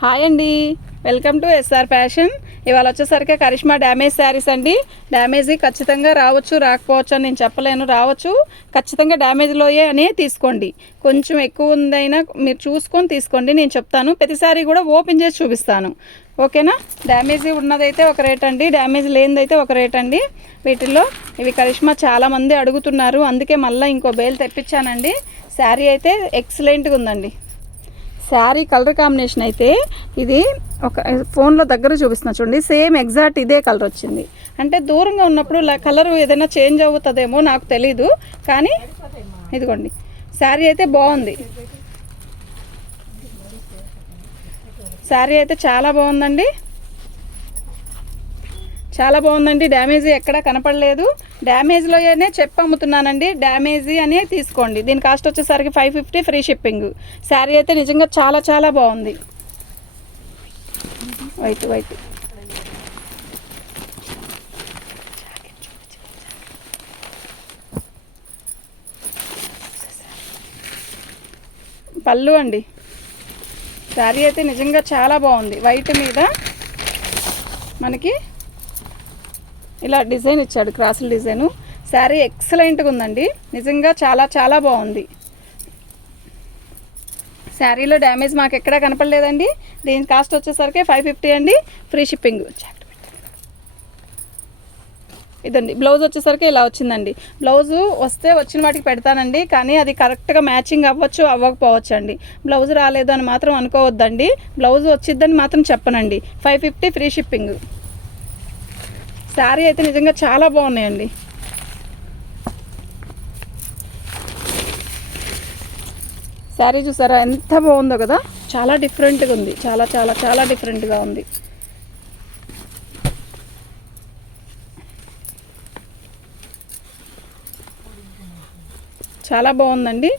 Hi అండి, welcome to SR fashion. ఇవాళ వచ్చేసరికి కరిష్మా డ్యామేజ్ శారీస్ అండి. డ్యామేజ్ ఖచ్చితంగా రావచ్చు, రాకపోవచ్చు అని నేను చెప్పలేను. రావచ్చు, ఖచ్చితంగా డ్యామేజ్లోయే అని తీసుకోండి. కొంచెం ఎక్కువ ఉందైనా మీరు చూసుకొని తీసుకోండి. నేను చెప్తాను, ప్రతిసారి కూడా ఓపెన్ చేసి చూపిస్తాను, ఓకేనా. డ్యామేజ్ ఉన్నదైతే ఒక రేట్ అండి, డ్యామేజ్ లేనిదైతే ఒక రేట్ అండి. వీటిల్లో ఇవి కరిష్మా చాలామంది అడుగుతున్నారు, అందుకే మళ్ళీ ఇంకో బేల్ తెప్పించానండి. శారీ అయితే ఎక్సలెంట్గా ఉందండి. శారీ కలర్ కాంబినేషన్ అయితే ఇది ఒక ఫోన్లో దగ్గర చూపిస్తున్నా చూడండి, సేమ్ ఎగ్జాక్ట్ ఇదే కలర్ వచ్చింది. అంటే దూరంగా ఉన్నప్పుడు కలర్ ఏదైనా చేంజ్ అవుతుందేమో నాకు తెలీదు, కానీ ఇదిగోండి శారీ అయితే బాగుంది. శారీ అయితే చాలా బాగుందండి, చాలా బాగుందండి. డ్యామేజీ ఎక్కడా కనపడలేదు. డ్యామేజ్లోనే చెప్పి అమ్ముతున్నానండి, డ్యామేజీ అనే తీసుకోండి. దీని కాస్ట్ వచ్చేసరికి 550 ఫ్రీ షిప్పింగ్. శారీ అయితే నిజంగా చాలా చాలా బాగుంది. వైట్ వైట్ పళ్ళు అండి. శారీ అయితే నిజంగా చాలా బాగుంది. వైట్ మీద మనకి ఇలా డిజైన్ ఇచ్చాడు, క్రాసుల డిజైను. శారీ ఎక్సలెంట్గా ఉందండి, నిజంగా చాలా చాలా బాగుంది. శారీలో డ్యామేజ్ మాకు ఎక్కడా కనపడలేదండి. దీని కాస్ట్ వచ్చేసరికి 550 అండి, ఫ్రీ షిప్పింగ్. ఇదండి బ్లౌజ్ వచ్చేసరికి ఇలా వచ్చిందండి. బ్లౌజు వస్తే వచ్చిన వాటికి పెడతానండి, కానీ అది కరెక్ట్గా మ్యాచింగ్ అవ్వచ్చు అవ్వకపోవచ్చు అండి. బ్లౌజ్ రాలేదు అని మాత్రం అనుకోవద్దండి, బ్లౌజ్ వచ్చిద్దని మాత్రం చెప్పనండి. 550 ఫ్రీ షిప్పింగ్. శారీ అయితే నిజంగా చాలా బాగున్నాయండి. శారీ చూసారా ఎంత బాగుందో కదా, చాలా డిఫరెంట్గా ఉంది, చాలా చాలా చాలా డిఫరెంట్గా ఉంది. చాలా బాగుందండి.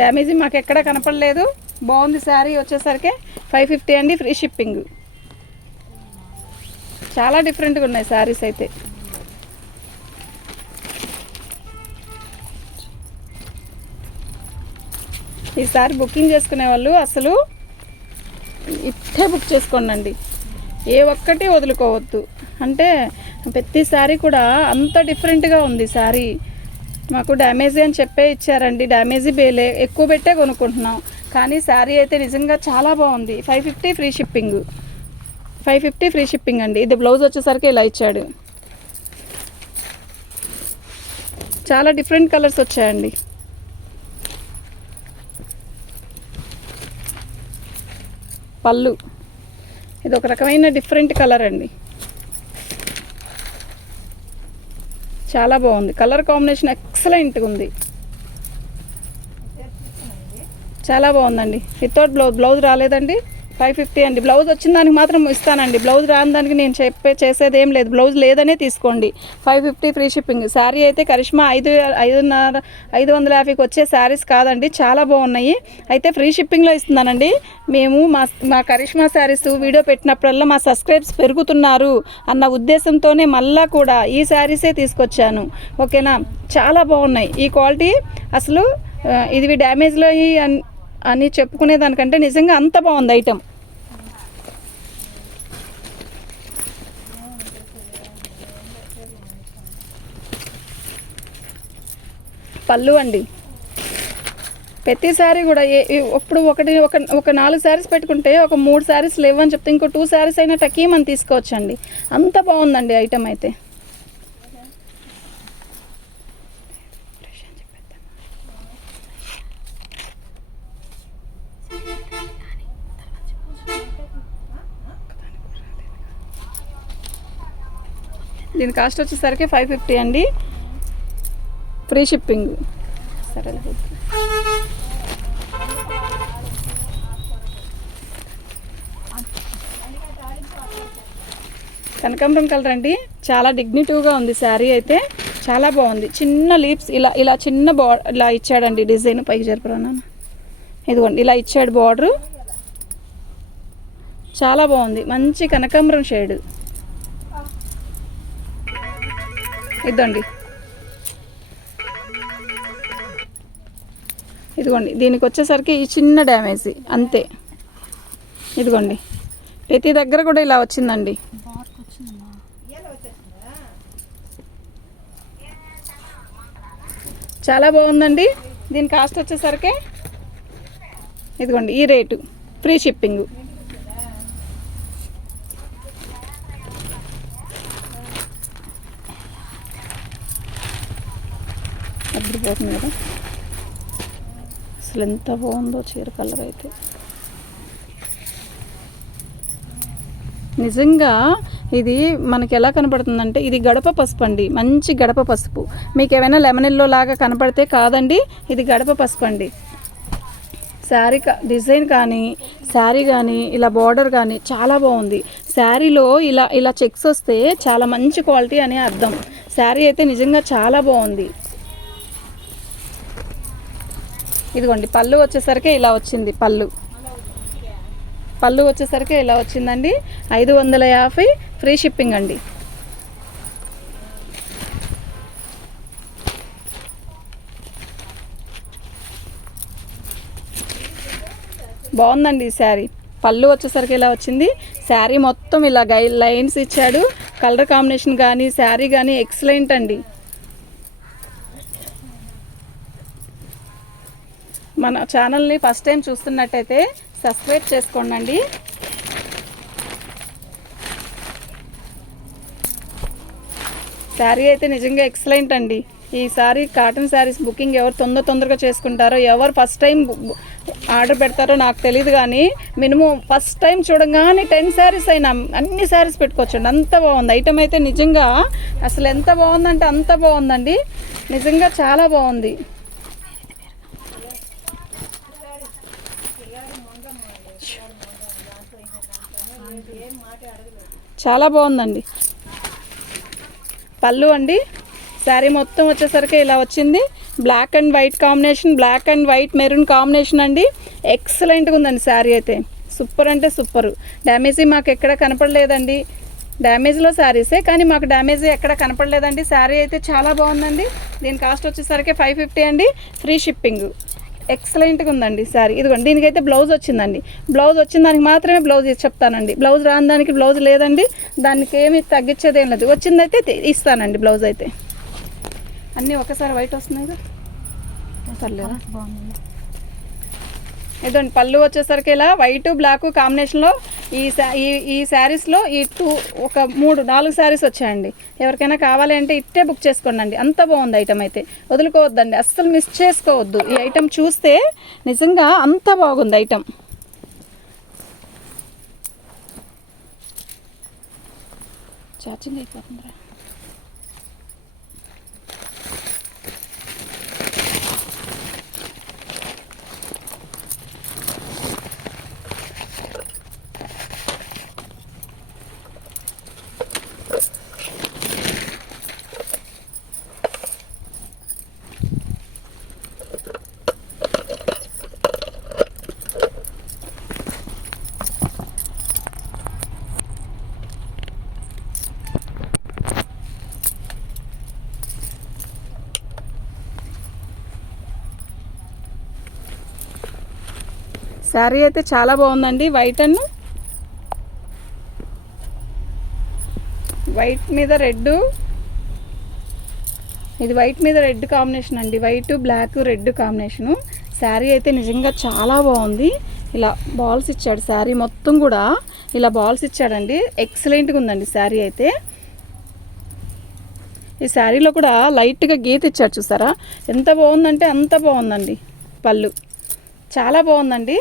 డ్యామేజీ మాకు ఎక్కడా కనపడలేదు, బాగుంది. శారీ వచ్చేసరికి 550 అండి, ఫ్రీ షిప్పింగ్. చాలా డిఫరెంట్గా ఉన్నాయి శారీస్ అయితే. ఈసారి బుకింగ్ చేసుకునే వాళ్ళు అసలు ఇట్టే బుక్ చేసుకోండి, ఏ ఒక్కటి వదులుకోవద్దు. అంటే ప్రతి శారీ కూడా అంత డిఫరెంట్గా ఉంది. శారీ మాకు డ్యామేజీ అని చెప్పే ఇచ్చారండి, డ్యామేజీ బేలే ఎక్కువ పెట్టే కొనుక్కుంటున్నాం, కానీ శారీ అయితే నిజంగా చాలా బాగుంది. 550 ఫ్రీ షిప్పింగ్. 550 ఫ్రీ షిప్పింగ్ అండి. ఇది బ్లౌజ్ వచ్చేసరికి ఇలా ఇచ్చాడు. చాలా డిఫరెంట్ కలర్స్ వచ్చాయండి. పళ్ళు ఇది ఒక రకమైన డిఫరెంట్ కలర్ అండి, చాలా బాగుంది. కలర్ కాంబినేషన్ ఎక్సలెంట్గా ఉంది, చాలా బాగుందండి. వితౌట్ బ్లౌజ్ రాలేదండి, 550 అండి. బ్లౌజ్ వచ్చిన దానికి మాత్రం ఇస్తానండి, బ్లౌజ్ రాని దానికి నేను చేసేది ఏం లేదు. బ్లౌజ్ లేదనే తీసుకోండి. 550 ఫ్రీ షిప్పింగ్. శారీ అయితే కరిష్మా 550కి వచ్చే శారీస్ కాదండి, చాలా బాగున్నాయి. అయితే ఫ్రీ షిప్పింగ్లో ఇస్తున్నానండి. మేము మా కరిష్మా శారీస్ వీడియో పెట్టినప్పుడల్లా మా సబ్స్క్రైబ్స్ పెరుగుతున్నారు అన్న ఉద్దేశంతోనే మళ్ళీ కూడా ఈ శారీసే తీసుకొచ్చాను, ఓకేనా. చాలా బాగున్నాయి. ఈ క్వాలిటీ అసలు ఇది డ్యామేజ్లో అని చెప్పుకునే దానికంటే నిజంగా అంత బాగుంది ఐటెం. పళ్ళు అండి. ప్రతిసారి కూడా ఇప్పుడు ఒక 4 శారీస్ పెట్టుకుంటే ఒక 3 శారీస్ లేవని చెప్తే ఇంకో 2 శారీస్ అయినా టకీమని తీసుకోవచ్చండి. అంత బాగుందండి ఐటెం అయితే. దీని కాస్ట్ వచ్చేసరికి 550 అండి, ఫ్రీ షిప్పింగ్. సరే, కనకాంబరం కలర్ అండి, చాలా డిగ్నిటివ్గా ఉంది. శారీ అయితే చాలా బాగుంది. చిన్న లీప్స్ ఇలా చిన్న ఇలా ఇచ్చాడండి డిజైన్. పైకి జరపరానా, ఇదిగోండి ఇలా ఇచ్చాడు బార్డరు, చాలా బాగుంది. మంచి కనకాంబరం షేడ్. ఇదండి, ఇదిగోండి దీనికి వచ్చేసరికి ఈ చిన్న డ్యామేజ్ అంతే. ఇదిగోండి ప్రతి దగ్గర కూడా ఇలా వచ్చిందండి. చాలా బాగుందండి. దీని కాస్ట్ వచ్చేసరికి ఇదిగోండి ఈ రేటు, ఫ్రీ షిప్పింగ్. అదిరిపోతుంది కదా, అసలు ఎంత బాగుందో చీర కలర్ అయితే. నిజంగా ఇది మనకి ఎలా కనపడుతుందంటే ఇది గడప పసుపు అండి, మంచి గడప పసుపు. మీకు ఏమైనా లెమన్ ఎల్లో లాగా కనపడితే కాదండి, ఇది గడప పసుపు అండి. శారీ డిజైన్ కానీ శారీ కానీ ఇలా బార్డర్ కానీ చాలా బాగుంది. శారీలో ఇలా ఇలా చెక్స్ వస్తే చాలా మంచి క్వాలిటీ అని అర్థం. శారీ అయితే నిజంగా చాలా బాగుంది. ఇదిగోండి పళ్ళు వచ్చేసరికి ఇలా వచ్చింది. పళ్ళు వచ్చేసరికి ఇలా వచ్చిందండి. 550 ఫ్రీ షిప్పింగ్ అండి. బాగుందండి ఈ శారీ. పళ్ళు వచ్చేసరికి ఇలా వచ్చింది. శారీ మొత్తం ఇలా లైన్స్ ఇచ్చాడు. కలర్ కాంబినేషన్ కానీ శారీ కానీ ఎక్సలెంట్ అండి. మన ఛానల్ని ఫస్ట్ టైం చూస్తున్నట్టయితే సబ్స్క్రైబ్ చేసుకోండి. శారీ అయితే నిజంగా ఎక్సలెంట్ అండి. ఈ సారీ కాటన్ శారీస్ బుకింగ్ ఎవరు తొందరగా చేసుకుంటారో, ఎవరు ఫస్ట్ టైం ఆర్డర్ పెడతారో నాకు తెలియదు, కానీ మినిమం ఫస్ట్ టైం చూడగానే 10 శారీస్ అయినా అన్ని శారీస్ పెట్టుకోవచ్చండి. అంత బాగుంది ఐటమ్ అయితే. నిజంగా అసలు ఎంత బాగుందంటే అంత బాగుందండి. నిజంగా చాలా బాగుంది. చాలా బాగుందండి. పళ్ళు అండి, శారీ మొత్తం వచ్చేసరికి ఇలా వచ్చింది. Black and white combination, black and white maroon combination అండి. ఎక్సలెంట్గా ఉందండి శారీ అయితే. సూపర్ అంటే సూపర్. డ్యామేజీ మాకు ఎక్కడ కనపడలేదండి. డ్యామేజ్లో శారీసే, కానీ మాకు డ్యామేజ్ ఎక్కడ కనపడలేదండి. శారీ అయితే చాలా బాగుందండి. దీని కాస్ట్ వచ్చేసరికి 550 అండి, ఫ్రీ షిప్పింగ్. ఎక్సలెంట్గా ఉందండి శారీ. ఇదిగోండి దీనికైతే బ్లౌజ్ వచ్చిందండి. బ్లౌజ్ వచ్చిన దానికి మాత్రమే బ్లౌజ్ చెప్తానండి. బ్లౌజ్ రాని దానికి బ్లౌజ్ లేదండి. దానికి ఏమి తగ్గించేది ఏం లేదు. వచ్చిందైతే ఇస్తానండి బ్లౌజ్ అయితే. అన్నీ ఒకసారి వైట్ వస్తున్నాయి కదా, పర్లేదా? బాగుంది. ఇదండి పళ్ళు వచ్చేసరికి ఇలా వైట్ బ్లాక్ కాంబినేషన్లో ఈ శారీస్లో ఈ 3-4 శారీస్ వచ్చాయండి. ఎవరికైనా కావాలి అంటే ఇట్టే బుక్ చేసుకోండి. అంత బాగుంది ఐటమ్ అయితే. వదులుకోవద్దండి, అస్సలు మిస్ చేసుకోవద్దు. ఈ ఐటమ్ చూస్తే నిజంగా అంత బాగుంది ఐటమ్. ఛార్జింగ్ అయిపోతుందిరా. శారీ అయితే చాలా బాగుందండి. వైట్ మీద రెడ్, ఇది వైట్ మీద రెడ్ కాంబినేషన్ అండి. White black red combination. Sari అయితే నిజంగా చాలా బాగుంది. ఇలా బాల్స్ ఇచ్చాడు. శారీ మొత్తం కూడా ఇలా బాల్స్ ఇచ్చాడండి. ఎక్సలెంట్గా ఉందండి శారీ అయితే. ఈ శారీలో కూడా లైట్గా గీత ఇచ్చాడు, చూసారా ఎంత బాగుందంటే అంత బాగుందండి. పళ్ళు చాలా బాగుందండి.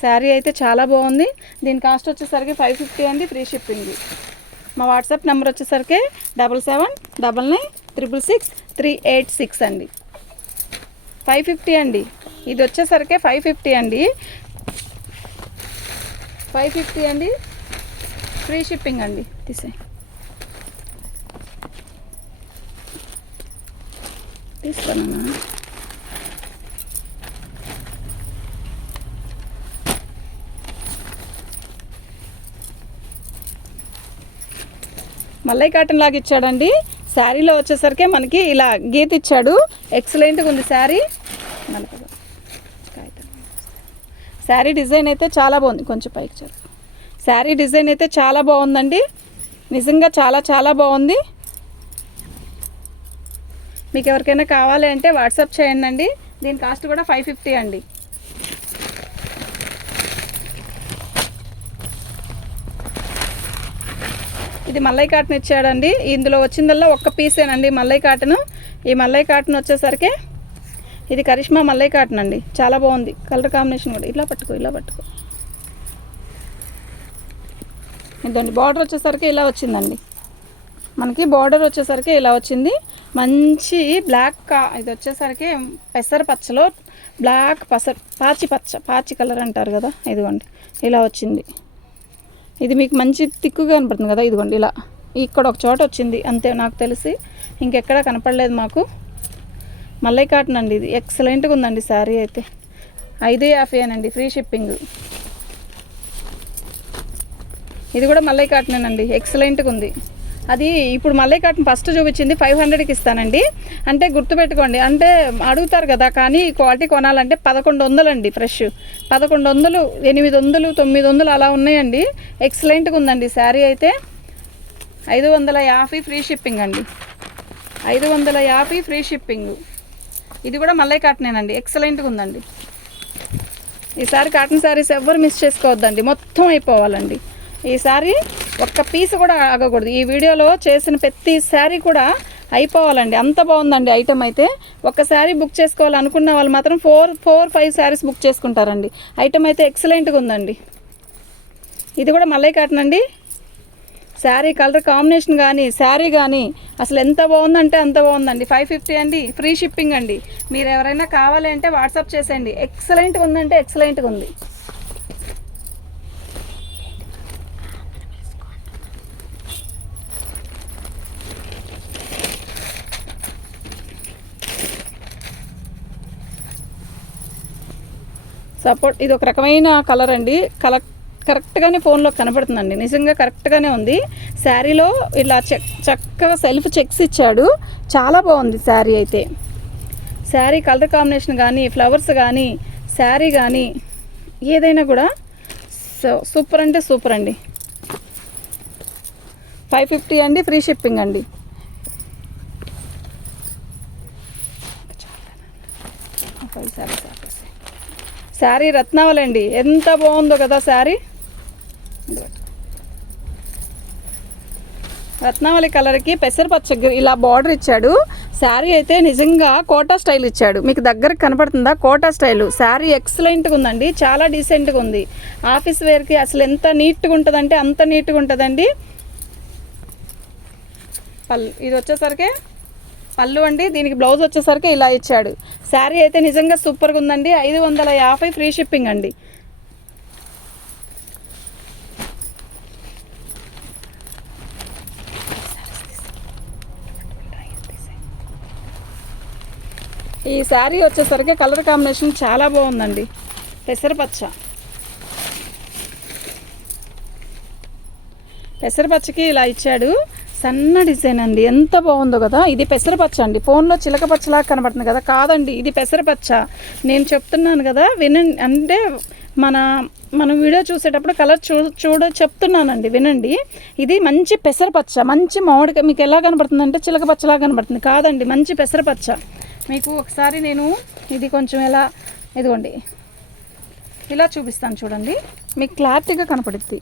శారీ అయితే చాలా బాగుంది. దీని కాస్ట్ వచ్చేసరికి 550 అండి, ఫ్రీ షిప్పింగ్. మా వాట్సాప్ నెంబర్ వచ్చేసరికి 7799966386 అండి. 550 అండి. ఇది వచ్చేసరికి 550 అండి. 550 అండి, ఫ్రీ షిప్పింగ్ అండి. తీసుకోనా? మల్లై కాటన్ లాగా ఇచ్చాడండి. శారీలో వచ్చేసరికి మనకి ఇలా గీత ఇచ్చాడు. ఎక్సలెంట్గా ఉంది శారీ. శారీ డిజైన్ అయితే చాలా బాగుంది, కొంచెం పైకి చెప్పు. శారీ డిజైన్ అయితే చాలా బాగుందండి, నిజంగా చాలా చాలా బాగుంది. మీకు ఎవరికైనా కావాలి అంటే వాట్సాప్ చేయండి అండి. దీని కాస్ట్ కూడా 550 అండి. ఇది మల్లై కాటన్ ఇచ్చాడండి. ఇందులో వచ్చిందల్లా ఒక్క పీసేనండి మల్లై కాటన్. ఈ మల్లై కాటన్ వచ్చేసరికి ఇది కరిష్మా మల్లై కాటన్ అండి, చాలా బాగుంది. కలర్ కాంబినేషన్ కూడా ఇలా పట్టుకో ఇదండి. బార్డర్ వచ్చేసరికి ఇలా వచ్చిందండి, మనకి బార్డర్ వచ్చేసరికి ఇలా వచ్చింది. మంచి బ్లాక్ ఇది వచ్చేసరికి పెసర పచ్చలో బ్లాక్ పాచి కలర్ అంటారు కదా, ఇదిగోండి ఇలా వచ్చింది. ఇది మీకు మంచి తిక్కుగా కనపడుతుంది కదా, ఇదిగోండి ఇలా ఇక్కడ ఒక చోట వచ్చింది అంతే, నాకు తెలిసి ఇంకెక్కడా కనపడలేదు మాకు. మల్లై కాటన్ అండి, ఇది ఎక్సలెంట్గా ఉందండి. శారీ అయితే 550 అనండి, ఫ్రీ షిప్పింగ్. ఇది కూడా మల్లై కాటనేనండి, ఎక్సలెంట్గా ఉంది. అది ఇప్పుడు మల్లై కాటన్ ఫస్ట్ చూపించింది 500కి ఇస్తానండి. అంటే గుర్తుపెట్టుకోండి, అంటే అడుగుతారు కదా, కానీ క్వాలిటీ కొనాలంటే 1100 అండి. ఫ్రెష్ 1100, 800, 900 అలా ఉన్నాయండి. ఎక్సలెంట్గా ఉందండి శారీ అయితే. 550 ఫ్రీ షిప్పింగ్ అండి, 550 ఫ్రీ షిప్పింగ్. ఇది కూడా మల్లై కాటనేనండి, ఎక్సలెంట్గా ఉందండి. ఈసారి కాటన్ శారీస్ ఎవ్వరు మిస్ చేసుకోవద్దండి, మొత్తం అయిపోవాలండి. ఈసారి ఒక్క పీస్ కూడా ఆగకూడదు. ఈ వీడియోలో చేసిన ప్రతి శారీ కూడా అయిపోవాలండి, అంత బాగుందండి ఐటమ్ అయితే. ఒక శారీ బుక్ చేసుకోవాలనుకున్న వాళ్ళు మాత్రం 4-5 శారీస్ బుక్ చేసుకుంటారండి. ఐటమ్ అయితే ఎక్సలెంట్గా ఉందండి. ఇది కూడా మల్లై కాటన్ అండి. శారీ కలర్ కాంబినేషన్ కానీ శారీ కానీ అసలు ఎంత బాగుందంటే అంత బాగుందండి. 550 అండి, ఫ్రీ షిప్పింగ్ అండి. మీరు ఎవరైనా కావాలి అంటే వాట్సాప్ చేసేయండి. ఎక్సలెంట్గా ఉందంటే ఎక్సలెంట్గా ఉంది. సపోర్ట్ ఇది ఒక రకమైన కలర్ అండి, కరెక్ట్గానే ఫోన్లో కనపడుతుందండి, నిజంగా కరెక్ట్గానే ఉంది. శారీలో ఇలా చక్కగా సెల్ఫ్ చెక్స్ ఇచ్చాడు, చాలా బాగుంది శారీ అయితే. శారీ కలర్ కాంబినేషన్ కానీ ఫ్లవర్స్ కానీ శారీ కానీ ఏదైనా కూడా సూపర్ అంటే సూపర్ అండి. 550 అండి, ఫ్రీ షిప్పింగ్ అండి. శారీ రత్నావళి, ఎంత బాగుందో కదా శారీ. రత్నావళి కలర్కి పెసరపచ్చ ఇలా బార్డర్ ఇచ్చాడు. శారీ అయితే నిజంగా కోటా స్టైల్ ఇచ్చాడు, మీకు దగ్గరకు కనపడుతుందా? కోటా స్టైల్ శారీ ఎక్సలెంట్గా ఉందండి, చాలా డీసెంట్గా ఉంది. ఆఫీస్ వేర్కి అసలు ఎంత నీట్గా ఉంటుందంటే అంత నీట్గా ఉంటుందండి. ఇది వచ్చేసరికి పళ్ళు అండి, దీనికి బ్లౌజ్ వచ్చేసరికి ఇలా ఇచ్చాడు. శారీ అయితే నిజంగా సూపర్గా ఉందండి. 550 ఫ్రీ షిప్పింగ్ అండి. ఈ శారీ వచ్చేసరికి కలర్ కాంబినేషన్ చాలా బాగుందండి, పెసరపచ్చకి ఇలా ఇచ్చాడు. సన్న డిజైన్ అండి, ఎంత బాగుందో కదా. ఇది పెసరపచ్చ అండి, ఫోన్లో చిలక పచ్చలాగా కనబడుతుంది కదా, కాదండి ఇది పెసరపచ్చ. నేను చెప్తున్నాను కదా వినండి, అంటే మనం వీడియో చూసేటప్పుడు కలర్ చెప్తున్నానండి, వినండి. ఇది మంచి పెసరపచ్చ, మంచి మామిడికాయ మీకు ఎలా కనబడుతుంది అంటే చిలక పచ్చలాగా కనబడుతుంది, కాదండి మంచి పెసరపచ్చ. మీకు ఒకసారి నేను ఇది కొంచెం ఎలా ఇదిగోండి ఇలా చూపిస్తాను చూడండి, మీకు క్లారిటీగా కనపడుద్ది.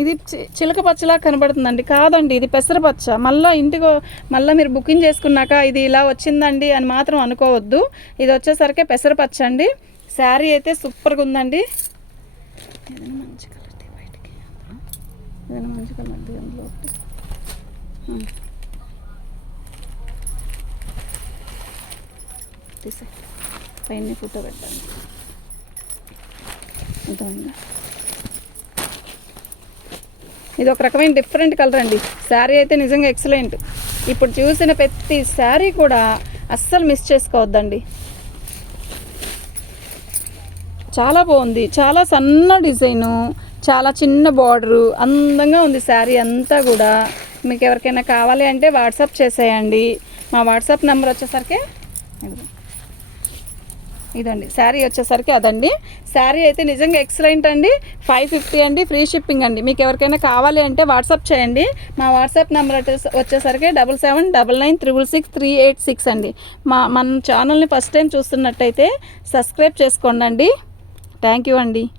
ఇది చిలక పచ్చలా కనబడుతుందండి, కాదండి ఇది పెసరపచ్చ. మళ్ళీ మీరు బుకింగ్ చేసుకున్నాక ఇది ఇలా వచ్చిందండి అని మాత్రం అనుకోవద్దు. ఇది వచ్చేసరికి పెసరపచ్చ అండి. శారీ అయితే సూపర్గా ఉందండి. ఏదైనా మంచి కలర్ బయటికి, ఏదైనా మంచి కలర్ అందులో తీసే పైన ఫోటో పెట్టండి. అర్థమైందా? ఇది ఒక రకమైన డిఫరెంట్ కలర్ అండి. శారీ అయితే నిజంగా ఎక్సలెంట్. ఇప్పుడు చూసిన ప్రతి శారీ కూడా అస్సలు మిస్ చేసుకోవద్దండి, చాలా బాగుంది. చాలా సన్న డిజైను, చాలా చిన్న బార్డరు, అందంగా ఉంది శారీ అంతా కూడా. మీకు ఎవరికైనా కావాలి అంటే వాట్సాప్ చేసేయండి. మా వాట్సాప్ నెంబర్ వచ్చేసరికి ఇదండి శారీ వచ్చేసరికి అదండి. శారీ అయితే నిజంగా ఎక్సలెంట్ అండి. 550 అండి, ఫ్రీ షిప్పింగ్ అండి. మీకు ఎవరికైనా కావాలి అంటే వాట్సాప్ చేయండి. మా వాట్సాప్ నెంబర్ వచ్చేసరికి 7799666386 అండి. మన ఛానల్ని ఫస్ట్ టైం చూస్తున్నట్టయితే సబ్స్క్రైబ్ చేసుకోండి. థ్యాంక్ యూ అండి.